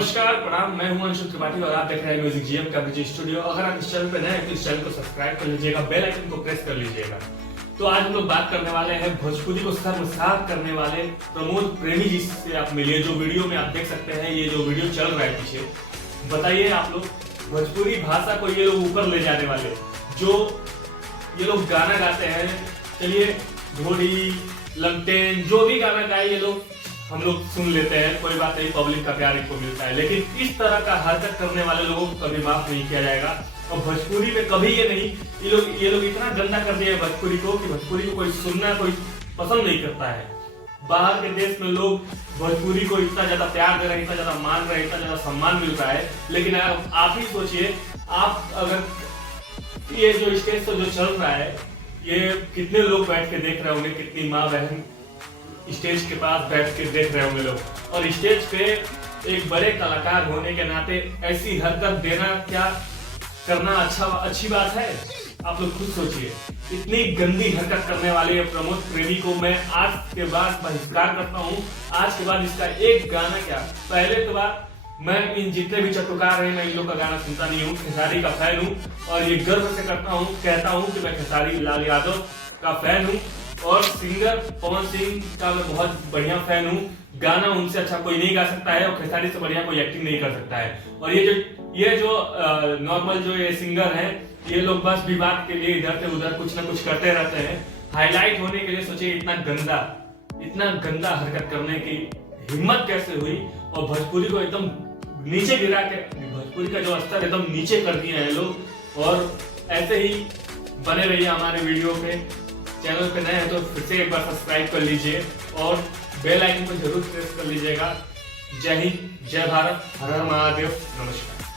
नमस्कार प्रणाम, मैं हूं अंशु त्रिपाठी और आप देख रहे हैं म्यूजिक जीएम का विजय स्टूडियो। अगर आप इस चैनल पे नए हैं तो इस चैनल को सब्सक्राइब कर लीजिएगा, बेल आइकन को प्रेस कर लीजिएगा। तो आज हम लोग बात करने वाले हैं भोजपुरी को शर्मसार करने वाले प्रमोद प्रेमी जी से आप मिलिए। जो वीडियो में आप देख सकते हैं, ये जो वीडियो चल रहा है पीछे, बताइए आप लोग भोजपुरी भाषा को ये लोग ऊपर ले जाने वाले जो ये लोग गाना गाते हैं, चलिए घोड़ी लंटेन जो भी गाना गाए ये लोग हम लोग सुन लेते हैं, कोई बात नहीं, पब्लिक का प्यार इनको मिलता है। लेकिन इस तरह का हरकत करने वाले लोगों को कभी माफ नहीं किया जाएगा। और भोजपुरी में कभी ये नहीं, ये लोग इतना गंदा कर दिया है भोजपुरी को कि भोजपुरी को कोई सुनना कोई पसंद नहीं करता है। बाहर के देश में लोग भोजपुरी को इतना ज्यादा प्यार दे रहे हैं, इतना ज्यादा मान रहे हैं, इतना ज्यादा सम्मान मिल रहा है। लेकिन आप ही सोचिए, आप अगर ये जो स्टेज पर जो चल रहा है, ये कितने लोग बैठ के देख रहे होंगे, कितनी माँ बहन स्टेज के पास बैठ के देख रहे होंगे लोग। और स्टेज पे एक बड़े कलाकार होने के नाते ऐसी हरकत देना, क्या करना अच्छी बात है? आप लोग खुद सोचिए। इतनी गंदी हरकत करने वाले प्रमोद प्रेमी को मैं आज के बाद बहिष्कार करता हूँ। आज के बाद इसका एक गाना क्या, पहले तो बात मैं इन जितने भी चटुकार हैं, मैं इन लोग का गाना सुनता नहीं हूँ, खेसारी का फैन हूँ और ये गर्व से कहता हूँ कि मैं खेसारी लाल यादव का फैन हूँ और सिंगर पवन सिंह का मैं बहुत बढ़िया फैन हूँ। गाना उनसे अच्छा कोई नहीं गा सकता है और खेसारी से बढ़िया कोई एक्टिंग नहीं कर सकता है। और ये जो नॉर्मल जो ये सिंगर है, ये लोग बस विवाद के लिए इधर से उधर कुछ ना कुछ करते रहते हैं, हाईलाइट होने के लिए। सोचिए इतना गंदा हरकत करने की हिम्मत कैसे हुई और भोजपुरी को एकदम नीचे गिरा के, भोजपुरी का जो स्तर एकदम नीचे कर दिए हैं लोग। और ऐसे ही बने रहिए हमारे वीडियो पे। चैनल पे नए हैं तो फिर से एक बार सब्सक्राइब कर लीजिए और बेल आइकन को जरूर प्रेस कर लीजिएगा। जय हिंद, जय भारत, हर हर महादेव, नमस्कार।